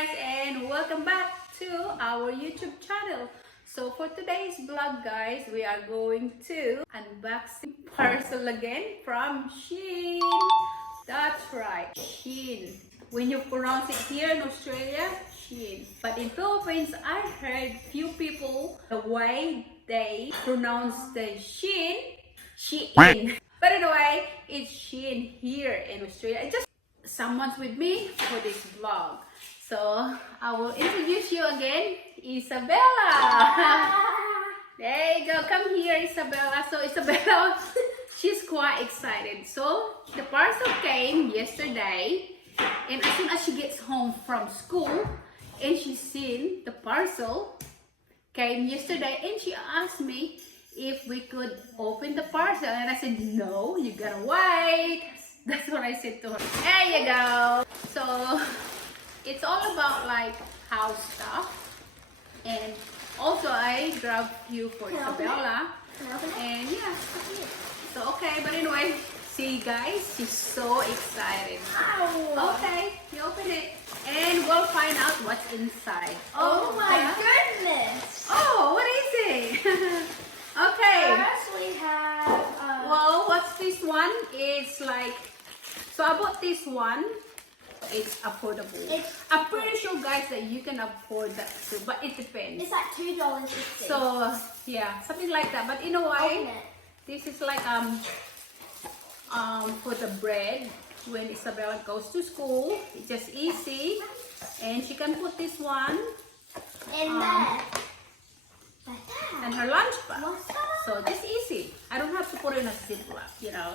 guys, and welcome back to our YouTube channel. So for today's vlog guys, we are going to unboxing parcel again from Shein. That's right, Shein. When you pronounce it here in Australia, Shein. But in Philippines, I heard few people the way they pronounce the Shein, Shein. But anyway, it's Shein here in Australia. Just someone's with me for this vlog. So I will introduce you again, Isabella. There you go, come here Isabella. So Isabella, she's quite excited. So the parcel came yesterday, and as soon as she gets home from school and she's seen the parcel came yesterday, and she asked me if we could open the parcel, and I said no, you gotta wait. That's what I said to her. There you go. So it's all about like house stuff, and also I grabbed you for Isabella, and yeah, so okay. But anyway, see guys, she's so excited. Okay, you open it and we'll find out what's inside. Oh my goodness! Oh, what is it? Okay. First we have Well, what's this one? It's like, so I bought this one. It's affordable. I'm pretty sure guys that you can afford that too, but it depends. it's like $2.50. So yeah, something like that. But in a way, Open it. this is like for the bread when Isabella goes to school. It's just easy, and she can put this one In there. Like that. and her lunch bag. What's that? So just easy. I don't have to put it in a Ziploc, you know.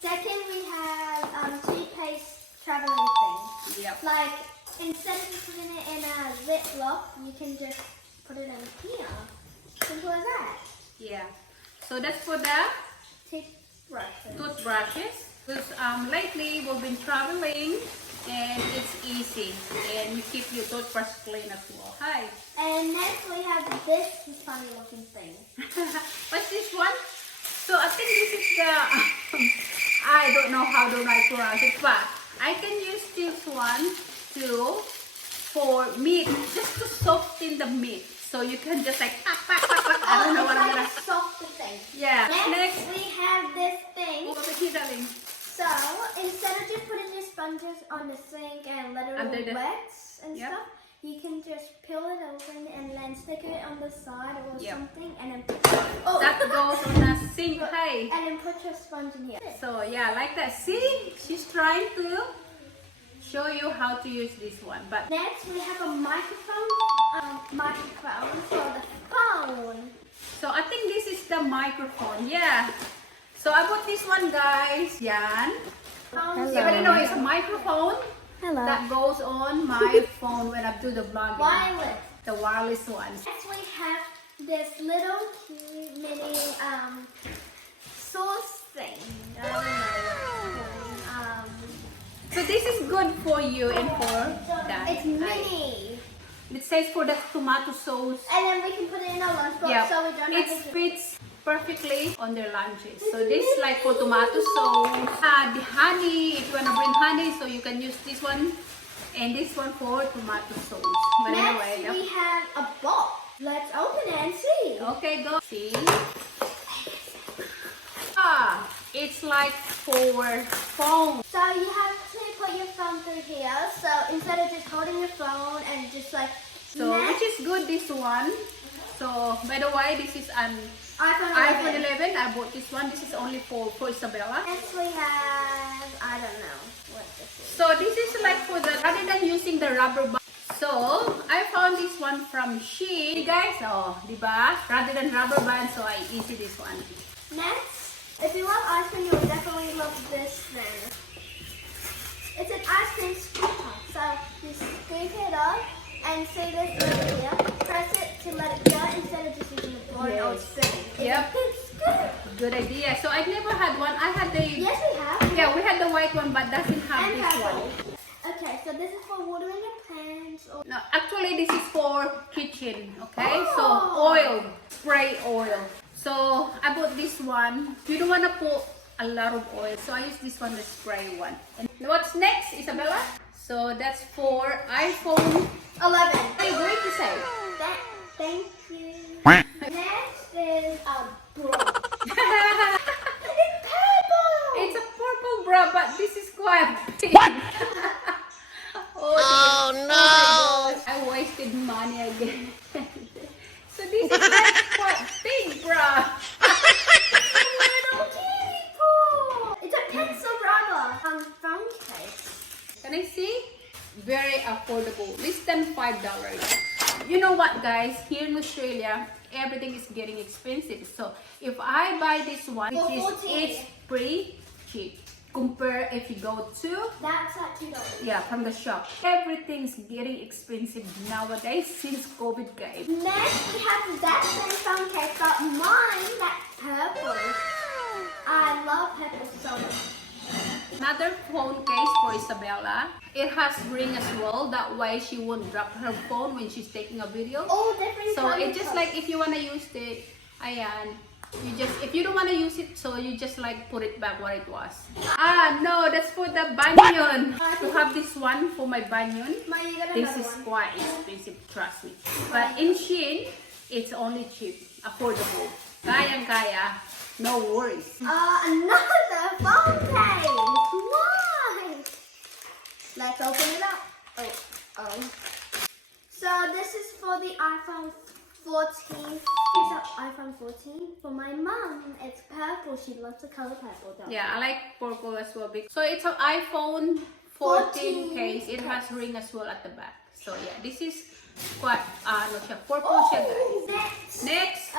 Second we have toothpaste traveling thing. Yep. Like instead of just putting it in a Ziploc, you can just put it in here. Simple as that. Yeah. So that's for the Toothbrushes. toothbrushes. Because lately we've been traveling and it's easy, and you keep your toothbrush clean as well. Hi. And next we have this funny looking thing. What's this one? So I think this is the I don't know how do I pronounce it, but I can use this one for meat, just to soften the meat. So you can just like I don't know what I'm gonna. It's like a softer thing. Yeah. Next we have this thing. Over here, darling. So instead of just putting your sponges on the sink and let it all Under the- wet and Yep. stuff, you can just peel it open and then stick it on the side or Yep. something, and then That goes on the sink. Hey. and then put your sponge in here. So yeah, like that. See, she's trying to show you how to use this one. But Next we have a microphone for the phone. so I think this is the microphone. Yeah. So I bought this one, guys. Yan. Hello. Yeah, but you know, it's a microphone Hello. that goes on my phone when I do the vlogging. Wireless. The wireless one. Next we have this little cute mini sauce thing. I don't know. So this is good for you and for that. It's mini. It says for the tomato sauce. And then we can put it in our lunchbox Yeah, so we don't it have to. fits perfectly on their lunches. So this is like for tomato sauce. The honey, if you wanna bring honey, so you can use this one, and this one for tomato sauce. But Next anyway, we have a box. Let's open it and see. okay, go. See. It's like for phone. So you have to put your phone through here. So instead of just holding your phone and just like So which is good, this one. So by the way, this is an iPhone 11. I bought this one. This is only for Isabella. Next we have, I don't know what this is. So this is like for the, rather than using the rubber band. So I found this one from Shein. Guys, oh, diba? Rather than rubber band, so I easy this one. Next, if you love ice cream, you'll definitely love this thing. It's an ice cream scooper. So you scoop it up and see this over here. Press it to let it go instead of just using the board or spinning. Yep. It's good. Good idea. So I never had one. I had the, Yes, we have. yeah, we had the white one, but doesn't have And this purple. one. Okay, so this is for watering the plants. Or No, actually this is for kitchen, okay? Oh. So oil, spray oil. So I bought this one. You don't want to put a lot of oil, so I use this one, the spray one. And what's next, Isabella? So that's for iPhone 11. Hey, great to say. Thank you. Next is a bra. It's purple. It's a purple bra, but this is quite pink. Oh no! I wasted money again. So this is like quite big bra. Little teeny ball. It's a pencil rubber phone case. Can I see? Very affordable, less than $5. You know what, guys? Here in Australia, everything is getting expensive. So if I buy this one, For it's pretty cheap. Compare if you go to That's at $2. from the shop. Everything's getting expensive nowadays since COVID came. Next, we have that same phone case, but mine, that's purple. I love purple so much. Another phone case for Isabella. It has ring as well. That way she won't drop her phone when she's taking a video. All different So kinds it's just of- like if you wanna use it, ayan, if you don't wanna use it, so you just like put it back where it was. Ah no, that's for the banyan. To have this one for my banyan, Mine, you got this another is one. quite expensive, trust me. But in Shein, it's only cheap, affordable. Kayang-kaya, no worries. Another phone case. Why? Let's open it up. Oh. So this is for the iPhone 14. It's an iPhone 14 for my mom. It's purple. She loves the color purple. Don't Yeah, I like purple as well. So it's an iPhone 14 14 case. It has ring as well at the back. So yeah, this is quite purple siya, guys. Next,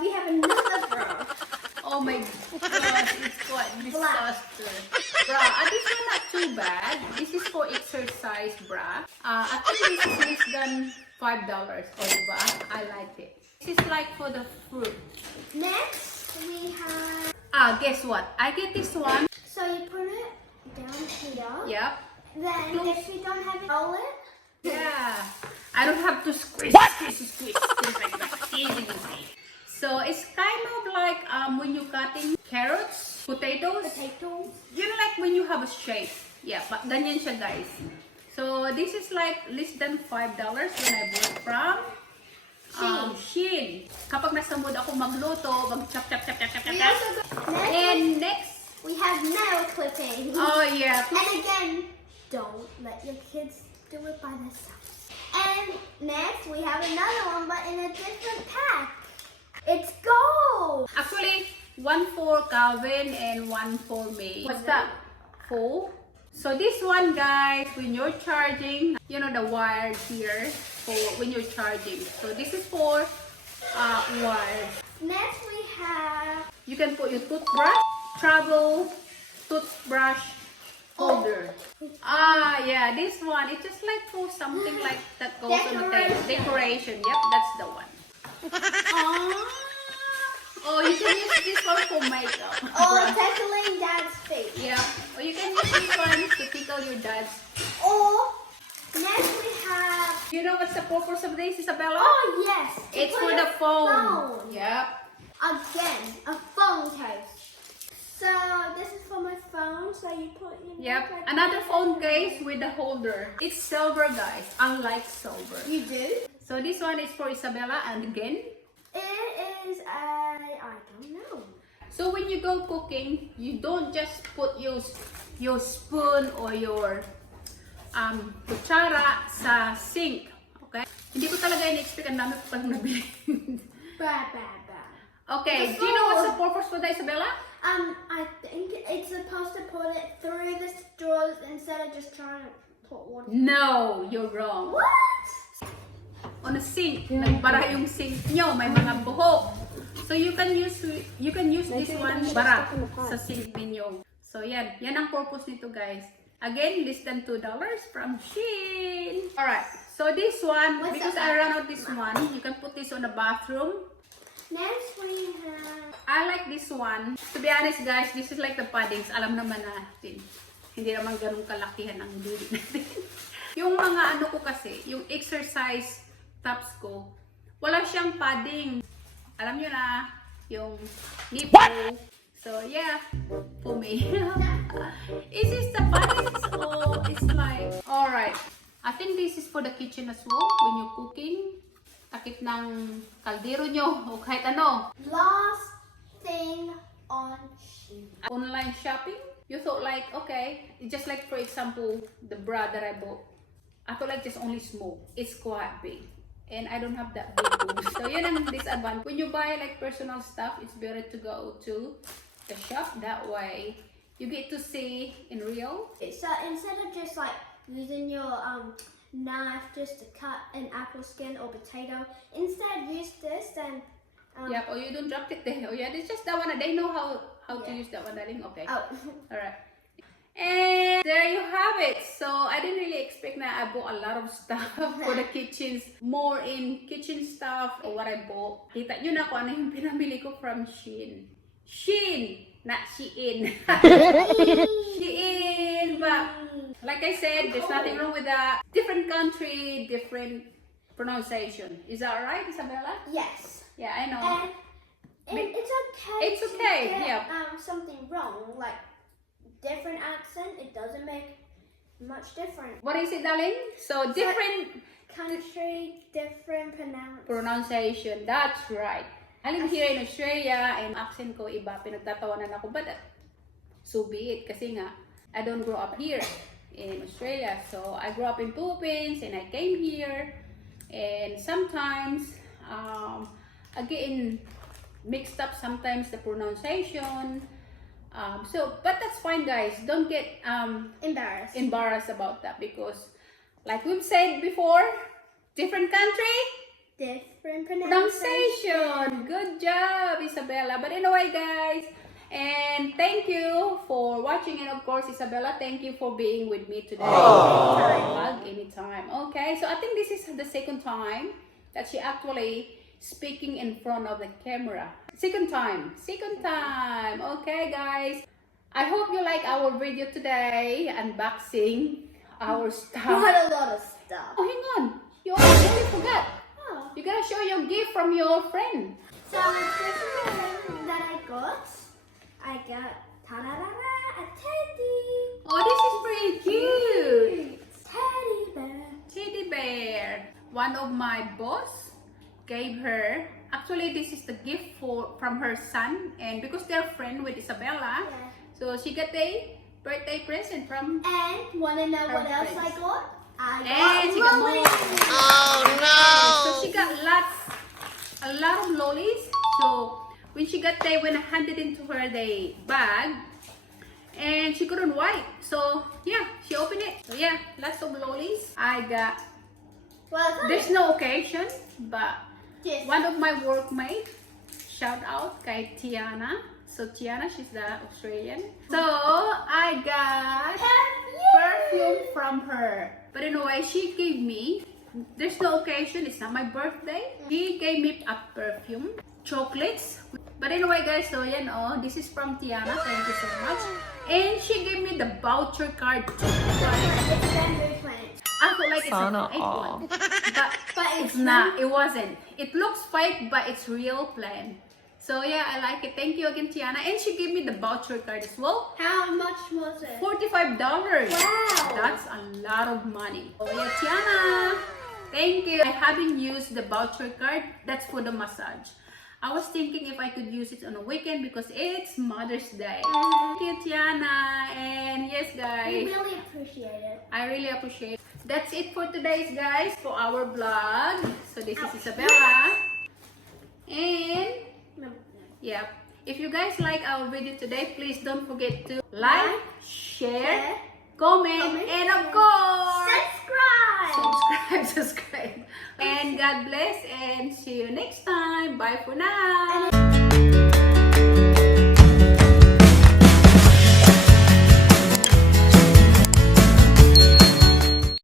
we have another bra. oh my gosh, it's quite disaster. Bra, this is not too bad. This is for exercise bra. I think this is less than $5. Oh, diba? I like it. This is like for the fruit. Next, we have. Guess what? I get this one. So you put it down here. Yep. Then if you don't have it, roll it. Yeah. I don't have to squeeze things like that. Easy. So it's kind of like when you're cutting carrots, potatoes. Potatoes. You know, like when you have a shape. Yeah, but ganyan siya, guys. So this is like less than $5 when I bought from Shein. Kapag nasa mood ako magluto, mag-chop. We also got, And next, we have nail clipping. oh yeah, And again, don't let your kids do it by themselves. And next, we have another one, but in a different pack. It's gold. actually, one for Calvin and one for me. What's that? Four? So this one, guys, when you're charging, you know the wire here for when you're charging. So this is for wire. Next, we have. You can put your toothbrush, travel toothbrush holder. Yeah, this one, it's just like for something like that goes on the table. Decoration. Yep, that's the one. Oh, you can use this one for makeup. Oh, tickling Dad's face. Yeah, or you can use this one to tickle your dad's. Or next we have. You know what's the purpose of this, Isabella? Oh yes, It's for for your the phone. phone. Yep. Again, a phone case. So this is for my phone. So you put your. Yep. Another phone case with a holder. It's silver, guys. Unlike silver. You do? So this one is for Isabella, and again. It is I don't know. So when you go cooking, you don't just put your spoon or your kutsara sa sink. Okay? Hindi ko talaga in-expect, ang dami ko palang nabili. Bad. Okay, do you know what's the purpose for that, Isabella? I think it's supposed to put it through the straws instead of just trying to put water. No, you're wrong. What? On a sink, nagbara yung sink nyo, may mga buhok. So you can use this one bara sa sink ninyo. So yan ang purpose nito, guys. Again, less than $2 from Shein. Alright, so this one, because I ran out this one, you can put this on the bathroom. Next we have. I like this one. To be honest, guys, this is like the paddings. Alam naman natin, hindi naman ganun kalakihan ang dili natin. Yung mga ano ko kasi, yung exercise tops ko, wala siyang padding. Alam nyo na, yung nipple. So yeah, for me. Is this the bunnies or it's like... Alright, I think this is for the kitchen as well. When you're cooking, takip ng kaldero nyo o kahit ano. Last thing on Shein. Online shopping, you thought like, okay, just like for example, the bra that I bought. I thought like just only small. It's quite big. And I don't have that big boobs. So yun ang disadvantage. When you buy like personal stuff, it's better to go to the shop. That way, you get to see in real. So instead of just like using your knife just to cut an apple skin or potato, instead use this and Yeah, or you don't drop it there. Oh yeah, it's just that one. They know how to Yeah. use that one, darling. Okay. oh. Alright. And there you have it. So I didn't really expect that I bought a lot of stuff for the kitchens. More in kitchen stuff or what I bought. Kita nyo na kung ano yung pinamili ko from Shein. Shein! Not Shein. Shein! But like I said, there's nothing wrong with that. Different country, different pronunciation. Is that right, Isabella? Yes. Yeah, I know. And it's okay. It's okay, to get, yeah. something wrong, like different accent. It doesn't make much difference. What is it, darling? So different Country, different pronunciation. That's right. I live here in Australia and accent ko iba. Pinagtatawanan ako. But so be it. Kasi nga, I don't grow up here in Australia. So I grew up in Philippines and I came here. And sometimes, again, mixed up sometimes the pronunciation. But that's fine, guys. Don't get embarrassed about that because, like we've said before, different country, different pronunciation. Good job, Isabella. But anyway, guys, and thank you for watching, and of course, Isabella, thank you for being with me today. Anytime. Okay, so I think this is the second time that she actually speaking in front of the camera. Second time. Okay, guys. I hope you like our video today, unboxing our stuff. Not a lot of stuff. Oh, hang on. You already forgot. Oh. You gotta show your gift from your friend. So this is the thing that I got. Ta-da-da-da, a teddy. Oh, this is pretty cute. Teddy bear. Teddy bear. One of my boss gave her. Actually, this is the gift from her son, and because they're friends with Isabella, Yeah. so she got a birthday present from. And wanna know Her what else I friends. got? I And she got got lollies. So she got a lot of lollies. So when she got there, when I handed into her the bag, and she couldn't wipe. So yeah, she opened it. So yeah, lots of lollies. I got. Well, There's no occasion, but yes. one of my workmates, shout out kay Tiana. So Tiana, she's the Australian. So I got perfume from her. But anyway, she gave me, there's no occasion, it's not my birthday. She gave me a perfume, chocolates. But anyway, guys, so yan, oh, this is from Tiana. Thank you so much. And she gave me the voucher card too. It's January 20th. I feel like it's Sana a fake all. one. But it's not. It wasn't. It looks fake, but it's real plan. So yeah, I like it. Thank you again, Tiana. And she gave me the voucher card as well. How much was it? $45. Wow. That's a lot of money. Oh yeah, Tiana. Thank you. I haven't used the voucher card. That's for the massage. I was thinking if I could use it on a weekend because it's Mother's Day. Thank you, Tiana. And yes, We guys. really appreciate it. I really appreciate it. That's it for today's, guys, for our vlog. So this is Isabella. And yeah, if you guys like our video today, please don't forget to like, share, comment, and of course, subscribe. And God bless, and see you next time. Bye for now.